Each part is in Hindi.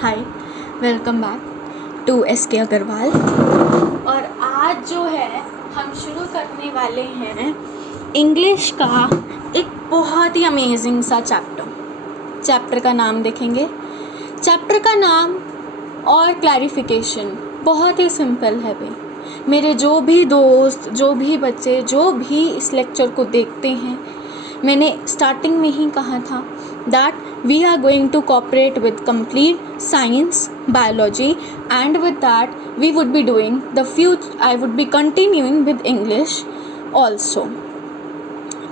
Hi, welcome back to S K. Agarwal. और आज जो है हम शुरू करने वाले हैं इंग्लिश का एक बहुत ही अमेजिंग सा चैप्टर का नाम देखेंगे। चैप्टर का नाम और क्लैरिफिकेशन बहुत ही सिंपल है भाई। मेरे जो भी दोस्त, जो भी बच्चे, जो भी इस लेक्चर को देखते हैं, मैंने स्टार्टिंग में ही कहा था that we are going to cooperate with complete science, biology, and with that we would be doing I would be continuing with English also.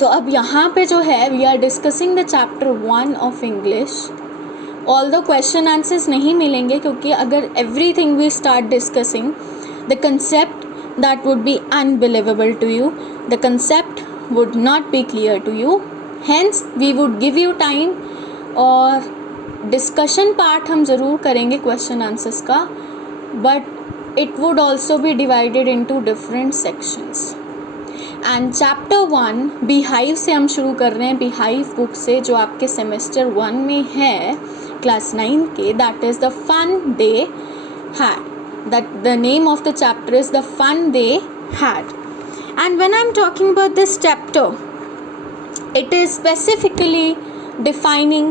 तो अब यहाँ पे जो है we are discussing the chapter 1 of English. Although question answers नहीं मिलेंगे, क्योंकि अगर everything we start discussing, the concept that would be unbelievable to you, the concept would not be clear to you. Hence we would give you time और डिस्कशन पार्ट हम ज़रूर करेंगे क्वेश्चन आंसर्स का, but it would also be divided into different sections. And chapter 1 beehive से हम शुरू कर रहे हैं, बीहाइव बुक से, जो आपके सेमेस्टर 1 में है क्लास 9 के। That is the fun they had, that the name of the chapter is the fun they had. And when I am talking about this chapter, it is specifically defining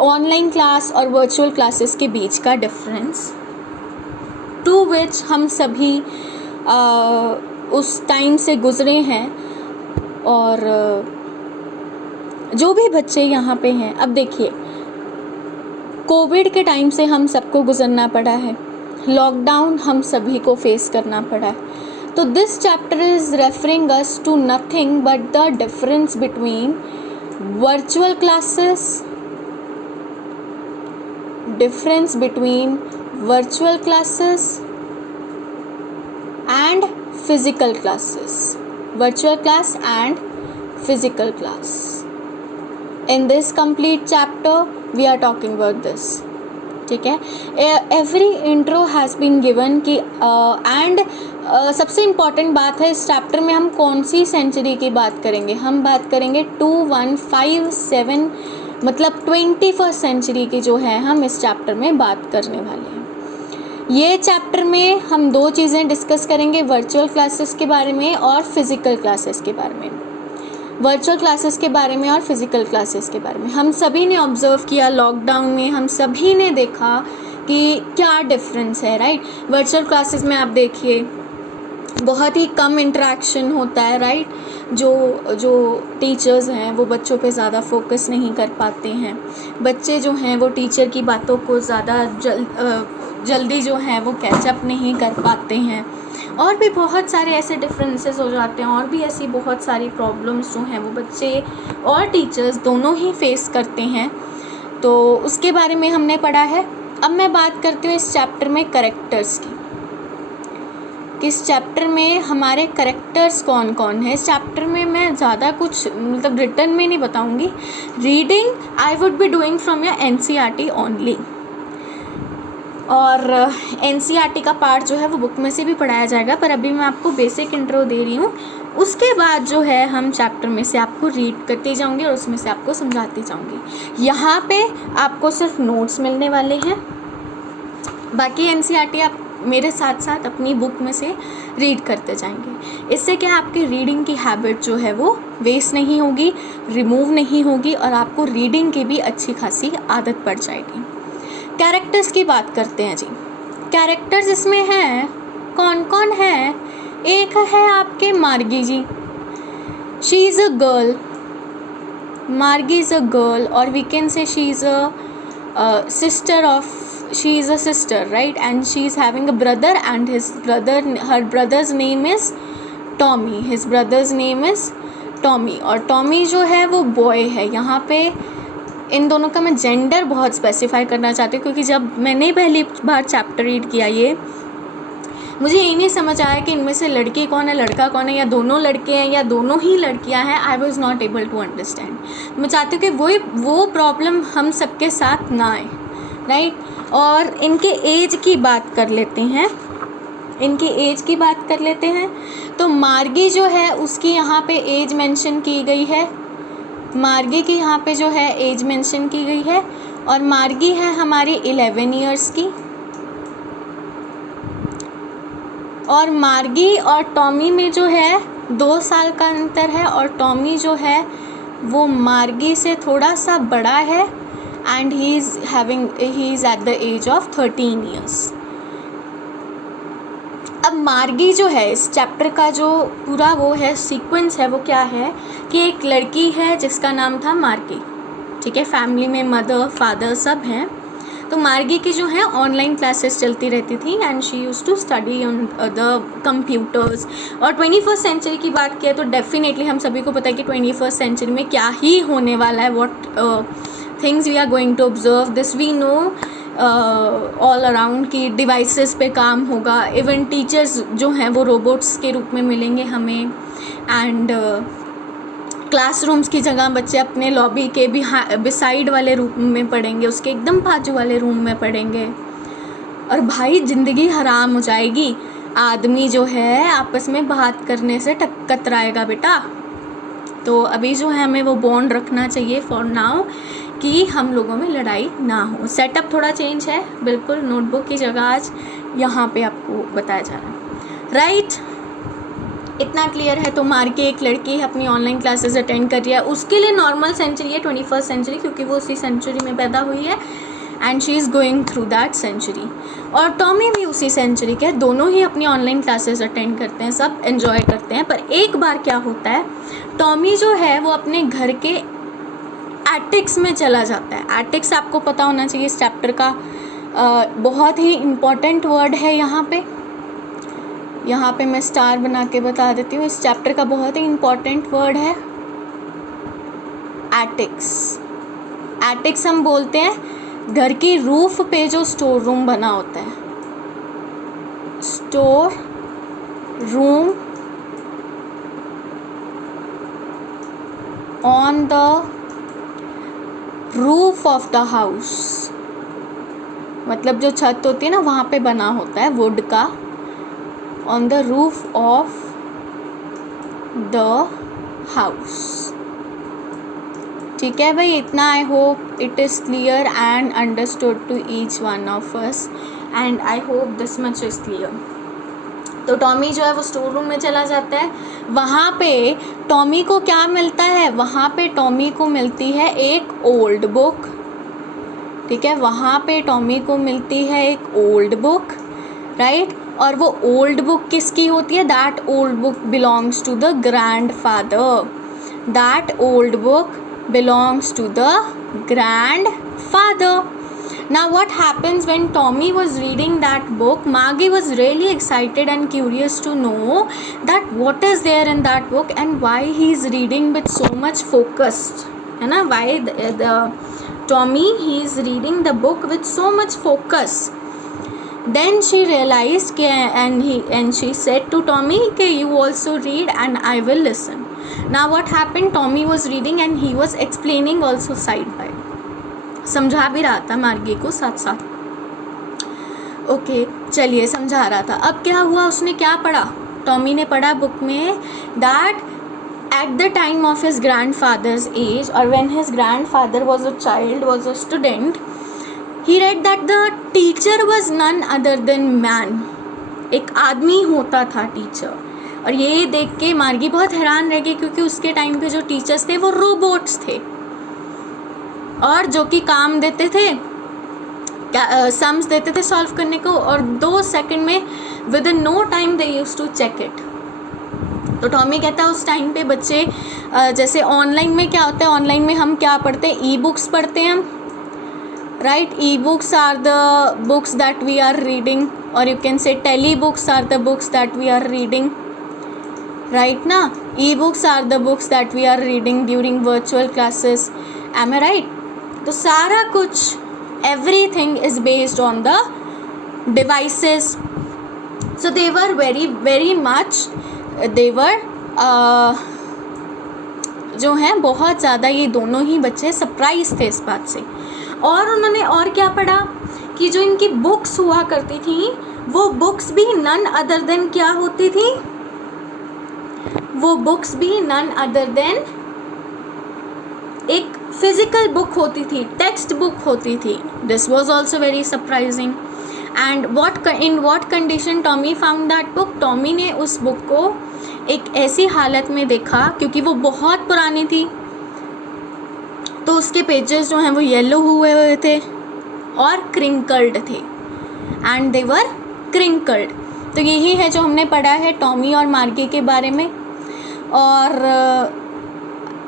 online class और वर्चुअल क्लासेस के बीच का डिफरेंस, टू विच हम सभी उस टाइम से गुज़रे हैं। और जो भी बच्चे यहाँ पे हैं, अब देखिए कोविड के टाइम से हम सबको गुज़रना पड़ा है, लॉकडाउन हम सभी को फेस करना पड़ा है। तो this chapter is referring us to nothing but the difference between virtual classes, and physical classes, virtual class and physical class. In this complete chapter we are talking about this. ठीक है, every intro has been given कि एंड सबसे इम्पॉर्टेंट बात है, इस चैप्टर में हम कौन सी सेंचुरी की बात करेंगे। हम बात करेंगे 2157, मतलब 21st सेंचुरी की जो है हम इस चैप्टर में बात करने वाले हैं। ये चैप्टर में हम दो चीज़ें डिस्कस करेंगे, वर्चुअल क्लासेस के बारे में और फिज़िकल क्लासेस के बारे में। वर्चुअल क्लासेस के बारे में और फिज़िकल क्लासेस के बारे में हम सभी ने ऑब्ज़र्व किया, लॉकडाउन में हम सभी ने देखा कि क्या डिफरेंस है, राइट। वर्चुअल क्लासेस में आप देखिए बहुत ही कम इंटरेक्शन होता है, राइट। जो टीचर्स हैं वो बच्चों पे ज़्यादा फोकस नहीं कर पाते हैं, बच्चे जो हैं वो टीचर की बातों को ज़्यादा जल्दी जो है वो कैचअप नहीं कर पाते हैं, और भी बहुत सारे ऐसे डिफरेंसेस हो जाते हैं, और भी ऐसी बहुत सारी प्रॉब्लम्स जो हैं वो बच्चे और टीचर्स दोनों ही फेस करते हैं। तो उसके बारे में हमने पढ़ा है। अब मैं बात करती हूँ इस चैप्टर में कैरेक्टर्स की, इस चैप्टर में हमारे कैरेक्टर्स कौन कौन है। इस चैप्टर में मैं ज़्यादा कुछ मतलब रिटन में नहीं बताऊँगी, reading I would be doing from your NCERT only, और NCERT का पार्ट जो है वो बुक में से भी पढ़ाया जाएगा, पर अभी मैं आपको बेसिक इंट्रो दे रही हूँ। उसके बाद जो है हम चैप्टर में से आपको रीड करती जाऊँगी और उसमें से आपको समझाती जाऊँगी। यहाँ पे आपको सिर्फ नोट्स मिलने वाले हैं, बाकी NCERT आप मेरे साथ साथ अपनी बुक में से रीड करते जाएंगे। इससे क्या आपकी रीडिंग की हैबिट जो है वो वेस्ट नहीं होगी, रिमूव नहीं होगी, और आपको रीडिंग की भी अच्छी खासी आदत पड़ जाएगी। कैरेक्टर्स की बात करते हैं जी। कैरेक्टर्स इसमें हैं, कौन कौन है। एक है आपके Margie ji, she is a girl, Margie is a girl, और we can say she is a sister of, she is a sister, right, and she is having a brother, and her brother's name is Tommy, his brother's name is Tommy, और Tommy जो है वो बॉय है। यहाँ पे इन दोनों का मैं जेंडर बहुत स्पेसिफाई करना चाहती हूँ, क्योंकि जब मैंने पहली बार चैप्टर रीड किया ये मुझे ये नहीं समझ आया कि इनमें से लड़की कौन है, लड़का कौन है, या दोनों लड़के हैं या दोनों ही लड़कियां हैं। I was not able to understand. मैं चाहती हूँ कि वो प्रॉब्लम हम सबके साथ ना आए, राइट। और इनके एज की बात कर लेते हैं, तो मार्गी जो है उसकी यहाँ पे एज मेंशन की गई है मार्गी की यहाँ पे जो है एज मेंशन की गई है, और मार्गी है हमारी 11 ईयर्स की, और मार्गी और टॉमी में जो है 2 साल का अंतर है, और टॉमी जो है वो मार्गी से थोड़ा सा बड़ा है, and he is at the age of 13 years. अब मार्गी जो है इस चैप्टर का जो पूरा वो है सीक्वेंस है वो क्या है कि एक लड़की है जिसका नाम था मार्गी, ठीक है, फैमिली में मदर फादर सब हैं। तो मार्गी की जो है ऑनलाइन क्लासेस चलती रहती थी, and she used to study on the computers. और 21st सेंचुरी की बात किया तो डेफिनेटली हम सभी को पता है कि 21st सेंचुरी में क्या ही होने वाला है, what things we are going to observe, this we know all around की डिवाइसेस पे काम होगा। इवन टीचर्स जो हैं वो रोबोट्स के रूप में मिलेंगे हमें, एंड क्लासरूम्स की जगह बच्चे अपने लॉबी के बिसाइड वाले रूम में पढ़ेंगे, उसके एकदम बाजू वाले रूम में पढ़ेंगे। और भाई ज़िंदगी हराम हो जाएगी, आदमी जो है आपस में बात करने से कतराएगा बेटा। तो अभी जो है हमें वो बॉन्ड रखना चाहिए फॉर नाउ कि हम लोगों में लड़ाई ना हो। सेटअप थोड़ा चेंज है, बिल्कुल नोटबुक की जगह आज यहाँ पे आपको बताया जा रहा है, राइट। इतना क्लियर है। तो मार्गी एक लड़की अपनी ऑनलाइन क्लासेस अटेंड कर रही है, उसके लिए नॉर्मल सेंचुरी है 21st सेंचुरी, क्योंकि वो उसी सेंचुरी में पैदा हुई है, and she is going through that century. और टॉमी भी उसी सेंचुरी के, दोनों ही अपनी ऑनलाइन क्लासेस अटेंड करते हैं, सब एंजॉय करते हैं। पर एक बार क्या होता है, टॉमी जो है वो अपने घर के एटिक्स में चला जाता है। एटिक्स आपको पता होना चाहिए, इस चैप्टर का बहुत ही इम्पॉर्टेंट वर्ड है। यहाँ पे मैं स्टार बना के बता देती हूँ, इस चैप्टर का बहुत ही इम्पॉर्टेंट वर्ड है एटिक्स। एटिक्स हम बोलते हैं घर की रूफ पे जो स्टोर रूम बना होता है, store room on the roof of the house, मतलब जो छत होती है ना वहाँ पे बना होता है वुड का, on the roof of the house. ठीक है भाई, इतना I hope it is clear and understood to each one of us, and I hope this much is clear. तो टॉमी जो है वो स्टोर रूम में चला जाता है, वहाँ पे टॉमी को क्या मिलता है, वहाँ पे टॉमी को मिलती है एक ओल्ड बुक, ठीक है, वहाँ पे टॉमी को मिलती है एक ओल्ड बुक, राइट। और वो ओल्ड बुक किसकी होती है, that old book belongs to the grandfather, that old book belongs to the grandfather. Now what happens when Tommy was reading that book, Margie was really excited and curious to know that what is there in that book and why he is reading with so much focus, है ना, why the Tommy he is reading the book with so much focus. Then she realized and she said to Tommy कि you also read and I will listen. Now what happened, Tommy was reading and he was explaining also side by, समझा भी रहा था मार्गी को साथ साथ। ओके चलिए, समझा रहा था। अब क्या हुआ, उसने क्या पढ़ा, टॉमी ने पढ़ा बुक में that at the time of his grandfather's age, or when his grandfather was a child, was a student, he read that the teacher was none other than man. एक आदमी होता था टीचर। और ये देख के मार्गी बहुत हैरान रह गई, क्योंकि उसके टाइम पे जो टीचर्स थे वो रोबोट्स थे, और जो कि काम देते थे, सम्स देते थे सॉल्व करने को, और 2 सेकंड में within no time they used to check it. तो टॉमी कहता है उस टाइम पे बच्चे जैसे ऑनलाइन में क्या होता है, ऑनलाइन में हम क्या पढ़ते हैं, ई बुक्स पढ़ते हैं हम, right. Ebooks are the books that we are reading, और you can say tele books are the books that we are reading, right ना। Ebooks are the books that we are reading during virtual classes, am I right. तो सारा कुछ everything is based on the devices, so they were very much they were जो हैं बहुत ज़्यादा ये दोनों ही बच्चे सरप्राइज थे इस बात से। और उन्होंने और क्या पढ़ा कि जो इनकी बुक्स हुआ करती थी वो बुक्स भी नन अदर देन क्या होती थी, वो बुक्स भी नन अदर देन एक फिजिकल बुक होती थी, टेक्स्ट बुक होती थी. This was also very surprising. And in what condition Tommy found that book. Tommy ने उस बुक को एक ऐसी हालत में देखा, क्योंकि वो बहुत पुरानी थी, तो उसके पेजेस जो हैं वो येलो हुए हुए थे और क्रिंकल्ड थे. एंड दे वर क्रिंकल्ड. तो यही है जो हमने पढ़ा है टॉमी और मार्गी के बारे में. और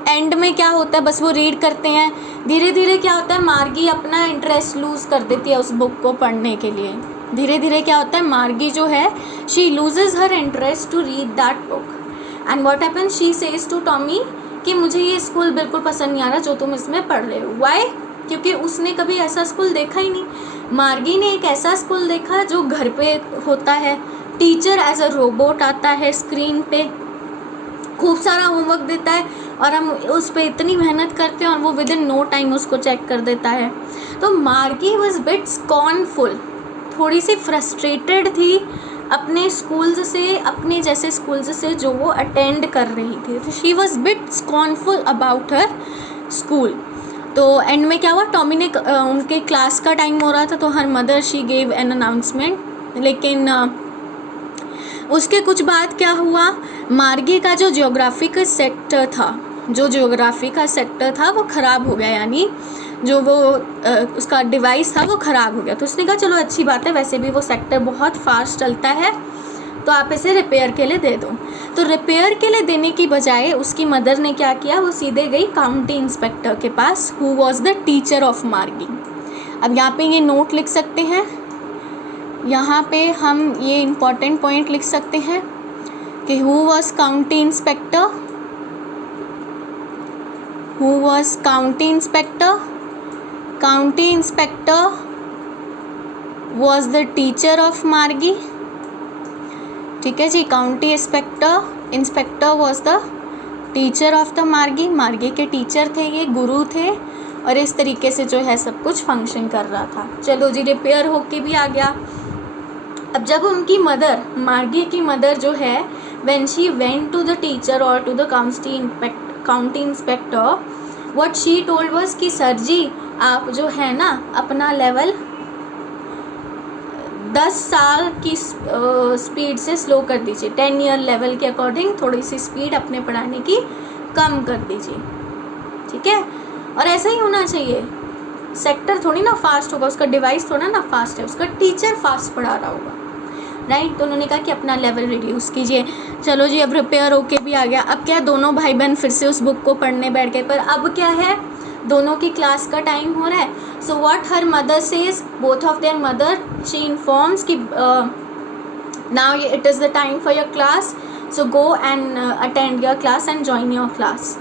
एंड में क्या होता है, बस वो रीड करते हैं. धीरे धीरे क्या होता है, मार्गी अपना इंटरेस्ट लूज़ कर देती है उस बुक को पढ़ने के लिए. धीरे धीरे क्या होता है, मार्गी जो है she loses her interest to read that book. And what happen, she says to Tommy कि मुझे ये स्कूल बिल्कुल पसंद नहीं आ रहा जो तुम इसमें पढ़ रहे हो. वाई? क्योंकि उसने कभी ऐसा स्कूल देखा ही नहीं. मार्गी ने एक ऐसा स्कूल देखा जो घर पे होता है, टीचर एज अ रोबोट आता है स्क्रीन पे, खूब सारा होमवर्क देता है और हम उस पर इतनी मेहनत करते हैं और वो विद इन नो टाइम उसको चेक कर देता है. तो मार्गी वॉज बिट स्कॉर्नफुल, थोड़ी सी फ्रस्ट्रेटेड थी अपने स्कूल्स से, अपने जैसे स्कूल्स से जो वो अटेंड कर रही थी. तो she was bit scornful about her school. तो एंड में क्या हुआ, टॉमी ने उनके क्लास का टाइम हो रहा था, तो her mother she gave an announcement. लेकिन उसके कुछ बाद क्या हुआ, मार्गी का जो ज्योग्राफी का सेक्टर था वो ख़राब हो गया. यानी जो वो उसका डिवाइस था वो ख़राब हो गया. तो उसने कहा चलो अच्छी बात है, वैसे भी वो सेक्टर बहुत फास्ट चलता है, तो आप इसे रिपेयर के लिए दे दो. तो रिपेयर के लिए देने की बजाय उसकी मदर ने क्या किया, वो सीधे गई काउंटी इंस्पेक्टर के पास, who was the teacher of Margie. अब यहाँ पे ये नोट लिख सकते हैं, यहाँ पे हम ये इम्पॉर्टेंट पॉइंट लिख सकते हैं कि who was county inspector, who was county inspector. County inspector was the teacher of Margie. ठीक है जी, county inspector was the teacher of the Margie. Margie के टीचर थे, ये गुरु थे, और इस तरीके से जो है सब कुछ फंक्शन कर रहा था. चलो जी, रिपेयर होके भी आ गया. अब जब उनकी मदर, मार्गी की मदर जो है, when she went to the teacher और to the county inspector, what she told was कि सर जी आप जो है ना अपना लेवल 10 साल की स्पीड से स्लो कर दीजिए. 10 ईयर लेवल के अकॉर्डिंग थोड़ी सी स्पीड अपने पढ़ाने की कम कर दीजिए. ठीक है, और ऐसा ही होना चाहिए. सेक्टर थोड़ी ना फास्ट होगा, उसका डिवाइस थोड़ा ना फास्ट है, उसका टीचर फास्ट पढ़ा रहा होगा, राइट. तो उन्होंने कहा कि अपना लेवल रिड्यूस कीजिए. चलो जी, अब रिपेयर होके भी आ गया. अब क्या, दोनों भाई बहन फिर से उस बुक को पढ़ने बैठ गए. पर अब क्या है, दोनों की क्लास का टाइम हो रहा है. So what her mother says, both of their mother, she informs कि now it is the time for your class, so go and attend your class and join your class.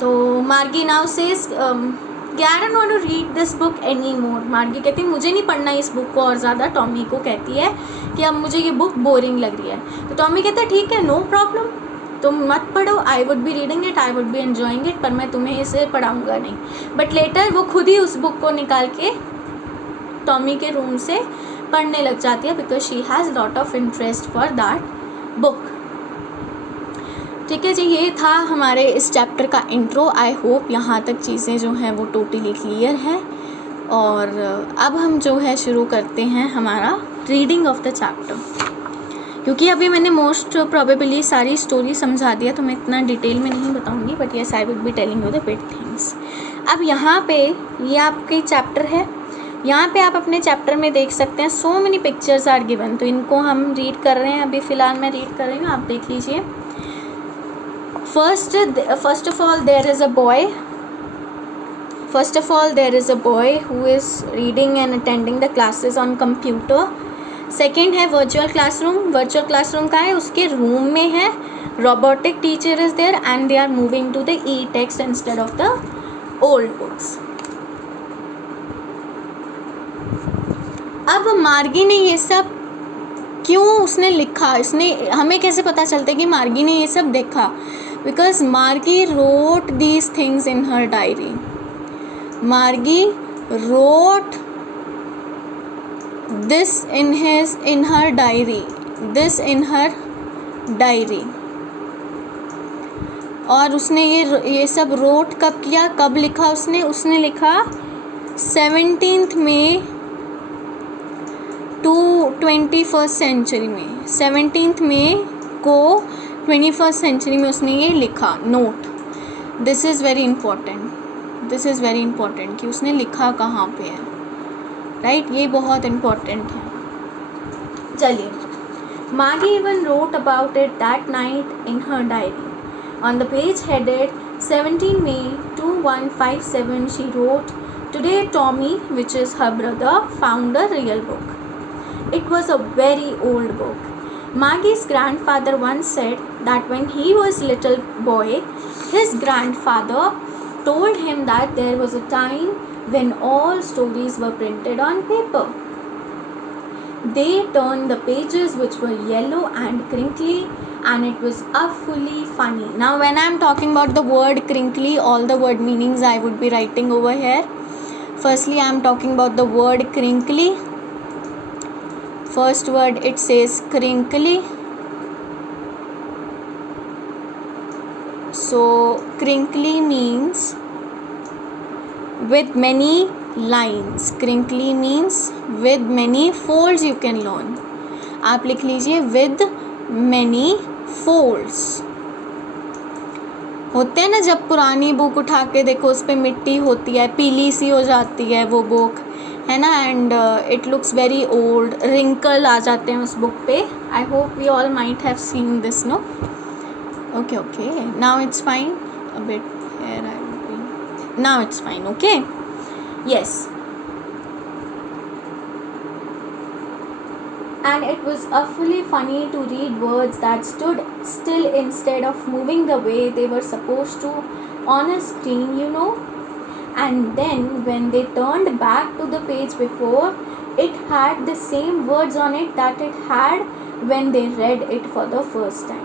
तो Margie now says I don't want to read this book any more. Margie कहती है मुझे नहीं पढ़ना इस बुक को और ज़्यादा. टॉमी को कहती है कि अब मुझे ये बुक बोरिंग लग रही है. तो टॉमी कहता है ठीक है, नो प्रॉब्लम, तुम मत पढ़ो, I would be reading it, I would be enjoying it, पर मैं तुम्हें इसे पढ़ाऊँगा नहीं. बट लेटर वो खुद ही उस बुक को निकाल के टॉमी के रूम से पढ़ने लग जाती है, because she has lot of interest for that book. ठीक है जी, ये था हमारे इस चैप्टर का इंट्रो. आई होप यहाँ तक चीज़ें जो हैं वो टोटली क्लियर हैं. और अब हम जो है शुरू करते हैं हमारा रीडिंग ऑफ द चैप्टर. क्योंकि अभी मैंने मोस्ट प्रोबेबली सारी स्टोरी समझा दिया, तो मैं इतना डिटेल में नहीं बताऊंगी, but yes I will be telling you the big things. अब यहाँ पे ये आपके चैप्टर है, यहाँ पे आप अपने चैप्टर में देख सकते हैं so many pictures are given. तो इनको हम रीड कर रहे हैं, अभी फ़िलहाल मैं रीड कर रही हूँ, आप देख लीजिए. First of all, there is a boy. First of all, there is a boy who is reading and attending the classes on computer. Second है virtual classroom. Virtual classroom का है, उसके रूम में है. Robotic teacher is there and they are moving to the e-text instead of the old books. अब मार्गी ने ये सब क्यों उसने लिखा, इसने हमें कैसे पता चलता है कि मार्गी ने ये सब देखा? Because Margie wrote these things in her diary. Margie wrote this in her diary. This in her diary. और उसने ये सब रोट कब किया, कब लिखा उसने लिखा 17th May to 21st century में। 17th मई को 21st सेंचुरी में उसने ये लिखा note. This is very important कि उसने लिखा कहाँ पे है, राइट, ये बहुत इम्पॉर्टेंट है। चलिए, Maggie even wrote about it that night in her diary. On the page headed 17 May 2157, she wrote, "Today Tommy, which is her brother, found a real book. It was a very old book. Maggie's grandfather once said that when he was a little boy, his grandfather told him that there was a time when all stories were printed on paper. They turned the pages which were yellow and crinkly, and it was awfully funny." Now when I am talking about the word crinkly, all the word meanings I would be writing over here. Firstly, I am talking about the word crinkly. First word, it says crinkly. So crinkly means with many lines. Crinkly means with many folds. You can learn. आप लिख लीजिए with many folds. होते हैं ना, जब पुरानी बुक उठा के देखो उस पर मिट्टी होती है, पीली सी हो जाती है वो बुक, है ना, and it looks very old, wrinkle आ जाते हैं उस बुक पे. I hope we all might have seen this, no? Okay, now it's fine. A bit here I will be. Now it's fine, okay? Yes. And it was awfully funny to read words that stood still instead of moving the way they were supposed to on a screen, you know. And then when they turned back to the page before, it had the same words on it that it had when they read it for the first time.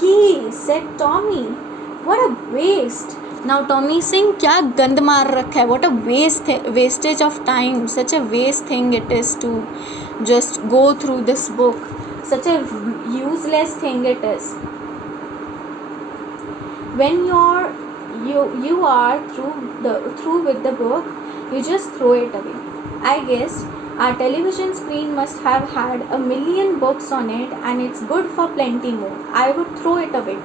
"Gee," said Tommy, "what a waste." Now Tommy saying, क्या गंद मार रखा है, what a wastage of time, such a waste thing it is to just go through this book, such a useless thing it is. When you are through with the book, you just throw it away. I guess our television screen must have had a million books on it, and it's good for plenty more. I would throw it away.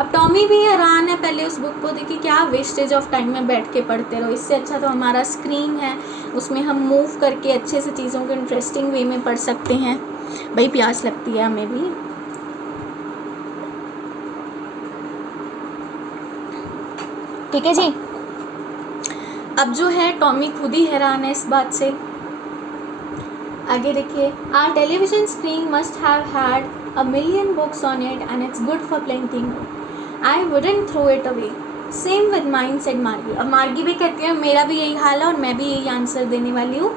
अब टॉमी भी हैरान है पहले उस बुक को देखिए, क्या वेस्टेज ऑफ टाइम में बैठ के पढ़ते रहो, इससे अच्छा तो हमारा स्क्रीन है, उसमें हम मूव करके अच्छे से चीज़ों को इंटरेस्टिंग वे में पढ़ सकते हैं. भाई प्यास लगती है हमें भी. ठीक है जी. अब जो है टॉमी खुद ही हैरान है इस बात से. आगे देखिए, our television screen must have had a million books on it, and it's good for plenty more. I wouldn't throw it away. Same with mine, said Margie. अब मार्गी भी कहती है मेरा भी यही हाल है और मैं भी यही आंसर देने वाली हूँ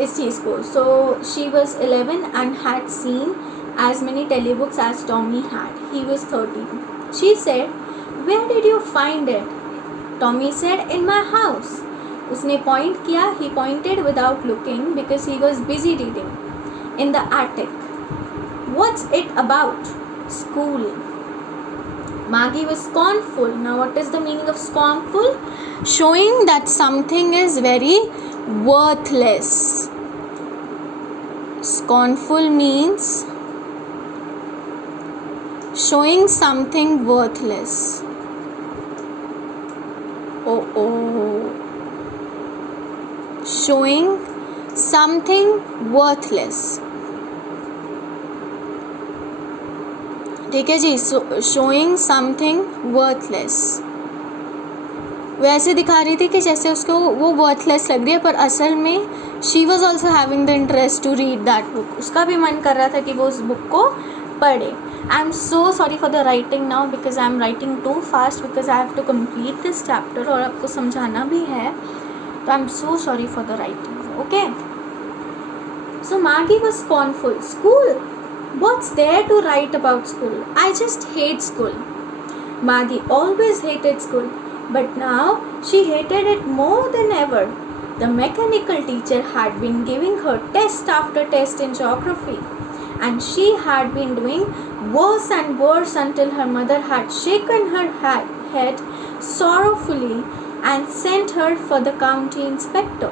इस चीज़ को. So she was 11 and had seen as many telebooks as Tommy had. He was 13. She said, "Where did you find it?" Tommy said, "In my house." उसने पॉइंट किया. He pointed without looking because he was busy reading. "In the attic." "What's it about?" "School." Maggie was scornful. Now what is the meaning of scornful? Showing that something is very worthless. Scornful means showing something worthless. Showing something worthless. ठीक है जी. Showing something worthless. वो ऐसे दिखा रही थी कि जैसे उसको वो वर्थलेस लग रही है, पर असल में she was also having the interest to read that book. उसका भी मन कर रहा था कि वो उस बुक को पढ़े. I am so sorry for the writing now because I am writing too fast because I have to complete this chapter और आपको समझाना भी है. तो I am so sorry for the writing. Okay. So Margie was scornful. School? What's there to write about school? I just hate school. Maggie always hated school, but now she hated it more than ever. The mechanical teacher had been giving her test after test in geography, and she had been doing worse and worse until her mother had shaken her head sorrowfully and sent her for the county inspector.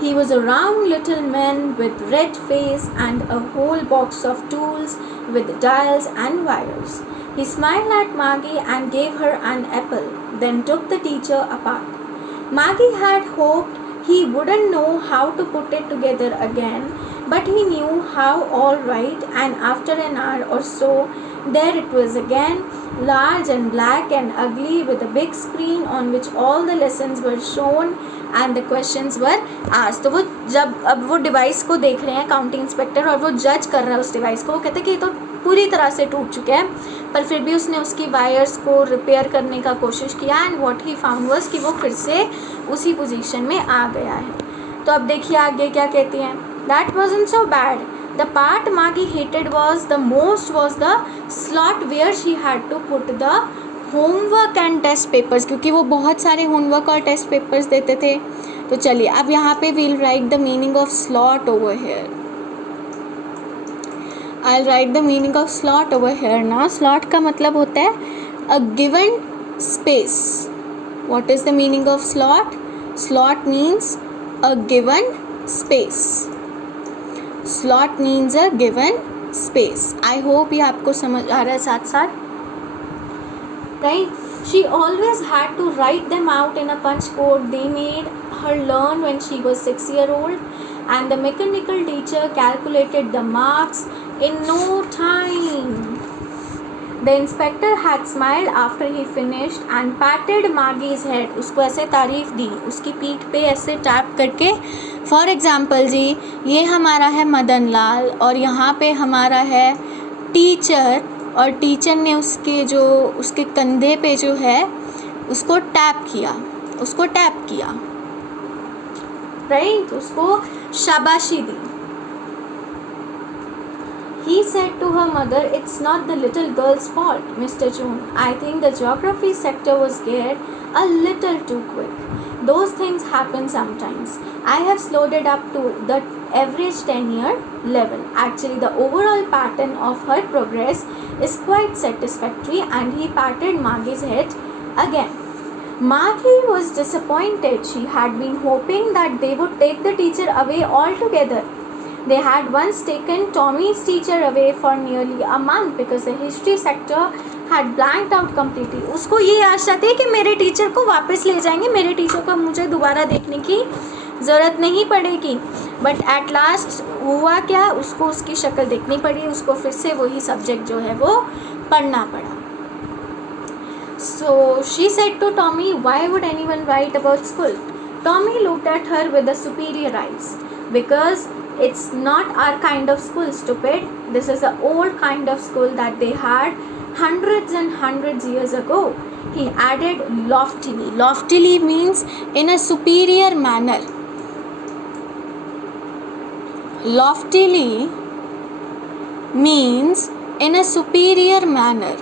He was a round little man with red face and a whole box of tools with dials and wires. He smiled at Maggie and gave her an apple, then took the teacher apart. Maggie had hoped he wouldn't know how to put it together again, but he knew how all right, and after an hour or so, there it was again, large and black and ugly with a big screen on which all the lessons were shown and the questions were asked. तो वो जब अब वो डिवाइस को देख रहे हैं काउंटिंग इंस्पेक्टर और वो जज कर रहा है उस डिवाइस को, वो कहते हैं कि ये तो पूरी तरह से टूट चुके हैं, पर फिर भी उसने उसकी वायर्स को रिपेयर करने का कोशिश किया and what he found was कि वो फिर से उसी पोजीशन में आ गया है। तो अब देखिए आगे क्या कहती हैं। That wasn't so bad, the part मागी hated was the most was the slot where she had to put the homework and test papers, क्योंकि वो बहुत सारे होमवर्क और टेस्ट पेपर्स देते थे। तो चलिए अब यहाँ पे we'll write the meaning of slot over here. I'll write the meaning of slot over here now. Slot का मतलब होता है a given space. What is the meaning of slot? Slot means a given space. Slot means a given space. I hope ये आपको समझ आ रहा है साथ साथ, right? She always had to write them out in a punch code they made her learn when she was 6-year-old, and the mechanical teacher calculated the marks in no time. The inspector had smiled after he finished and patted Maggie's head. उसको ऐसे तारीफ दी, उसकी पीठ पे ऐसे टैप करके। फॉर एग्ज़ाम्पल जी, ये हमारा है मदन लाल और यहाँ पे हमारा है टीचर, और टीचर ने उसके कंधे पे जो है उसको टैप किया, राइट, उसको शाबाशी दी। He said to her mother, "It's not the little girl's fault, Mr. June. I think the geography sector was geared a little too quick. Those things happen sometimes. I have slowed it up to the average 10-year level. Actually, the overall pattern of her progress is quite satisfactory," and he patted Maggie's head again. Maggie was disappointed. She had been hoping that they would take the teacher away altogether. They had once taken Tommy's teacher away for nearly a month because the history sector had blanked out completely. उसको ये आशा थी कि मेरे टीचर को वापस ले जाएंगे, मेरे टीचर को मुझे दोबारा देखने की ज़रूरत नहीं पड़ेगी। बट एट लास्ट हुआ क्या, उसको उसकी शक्ल देखनी पड़ी, उसको फिर से वही सब्जेक्ट जो है वो पढ़ना पड़ा। So she said to Tommy, "Why would anyone write about school?" Tommy looked at her with a superior eyes. "Because it's not our kind of school, stupid. This is the old kind of school that they had hundreds and hundreds years ago," he added loftily. Loftily means in a superior manner. Loftily means in a superior manner.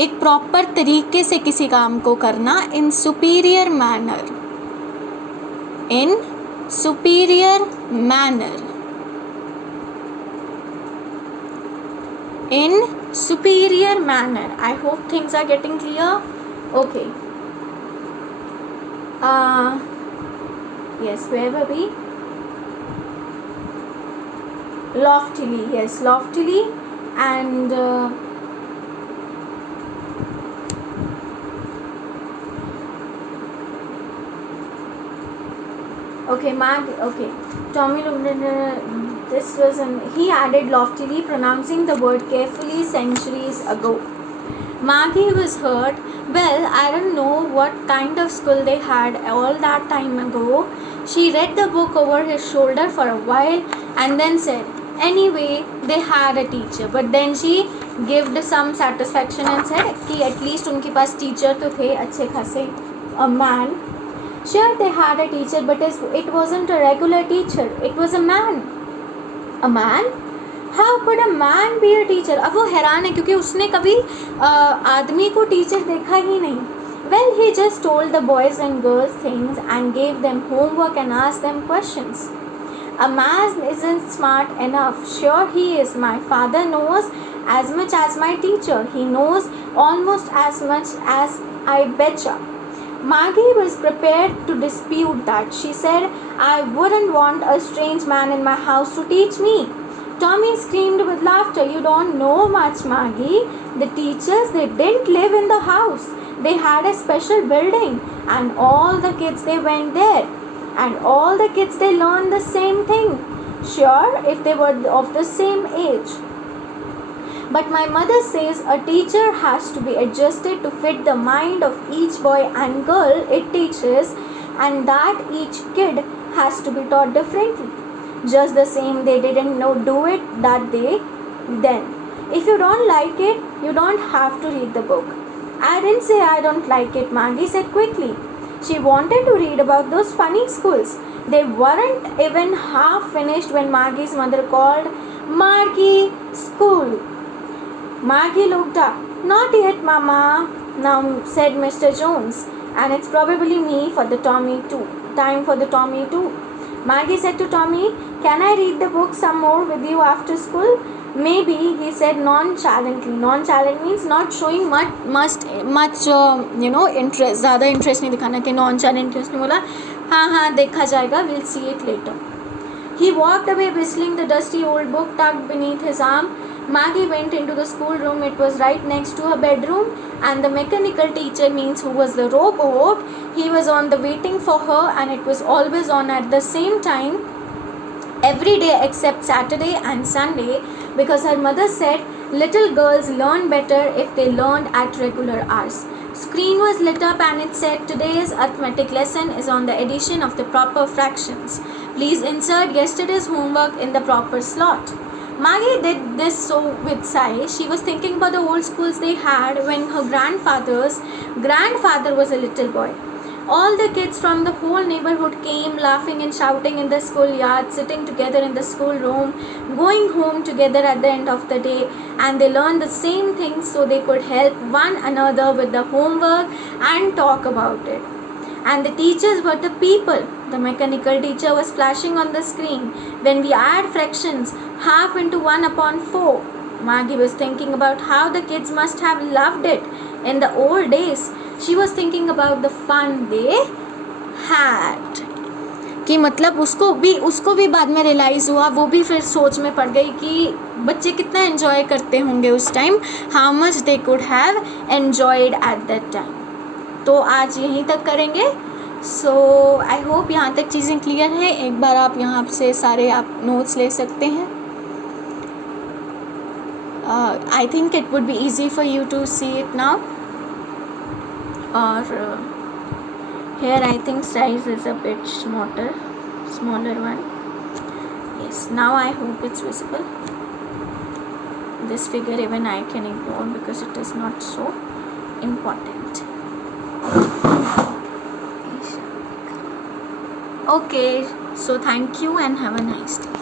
एक प्रॉपर तरीके से किसी काम को करना, in superior manner, in superior manner, in superior manner. I hope things are getting clear. Okay. Yes, where were we? Loftily, yes, loftily, and okay, Tommy this was he added loftily, pronouncing the word carefully, centuries ago. Maggie was hurt. Well, I don't know what kind of school they had all that time ago. She read the book over his shoulder for a while and then said, "Anyway, they had a teacher." But then she gave some satisfaction and said कि at least उनके पास teacher तो थे अच्छे खासे, a man. Sure, they had a teacher, but it wasn't a regular teacher. It was a man. A man? How could a man be a teacher? अब वो हैरान है क्योंकि उसने कभी आदमी को टीचर देखा ही नहीं. Well, he just told the boys and girls things and gave them homework and asked them questions. A man isn't smart enough. Sure he is. My father knows as much as my teacher. He knows almost as much as I betcha. Maggie was prepared to dispute that. She said, I wouldn't want a strange man in my house to teach me. Tommy screamed with laughter. You don't know much, Maggie. The teachers, they didn't live in the house. They had a special building, and all the kids, they went there. And all the kids, they learned the same thing. Sure, if they were of the same age. But my mother says a teacher has to be adjusted to fit the mind of each boy and girl it teaches, and that each kid has to be taught differently. Just the same, they didn't do it that day then. If you don't like it, you don't have to read the book. I didn't say I don't like it, Maggie said quickly. She wanted to read about those funny schools. They weren't even half finished when Maggie's mother called, Margie, school. Maggie looked up. Not yet, Mama, now said Mr. Jones. And it's probably me for the Tommy too. Time for the Tommy too. Maggie said to Tommy, can I read the book some more with you after school? Maybe, he said nonchalantly. Nonchalant means not showing much interest. ज़्यादा interest नहीं दिखाना कि nonchalant interest नहीं बोला. हाँ देखा जाएगा. We'll see it later. He walked away whistling, the dusty old book tucked beneath his arm. Maggie went into the schoolroom. It was right next to her bedroom, and the mechanical teacher, means who was the robot, he was on the waiting for her, and it was always on at the same time every day except Saturday and Sunday, because her mother said little girls learn better if they learned at regular hours. Screen was lit up and it said, today's arithmetic lesson is on the addition of the proper fractions. Please insert yesterday's homework in the proper slot. Maggie did this so with sigh. She was thinking about the old schools they had when her grandfather was a little boy. All the kids from the whole neighborhood came laughing and shouting in the schoolyard, sitting together in the schoolroom, going home together at the end of the day, and they learned the same things so they could help one another with the homework and talk about it. And the teachers were the people. The mechanical teacher was flashing on the screen. When we add fractions, half into 1 upon 4. Maggie was thinking about how the kids must have loved it in the old days. She was thinking about the fun they had. कि मतलब उसको भी बाद में रियलाइज़ हुआ, वो भी फिर सोच में पड़ गई कि बच्चे कितना एंजॉय करते होंगे उस time, how much they could have enjoyed at that time. तो आज यहीं तक करेंगे. सो आई होप यहाँ तक चीज़ें क्लियर है. एक बार आप यहाँ से सारे आप नोट्स ले सकते हैं. I think it would be easy for you to see it now. Or here I think size is a bit smaller one. Yes, now I hope it's visible. This figure even I can ignore because it is not so important. Okay, so thank you and have a nice day.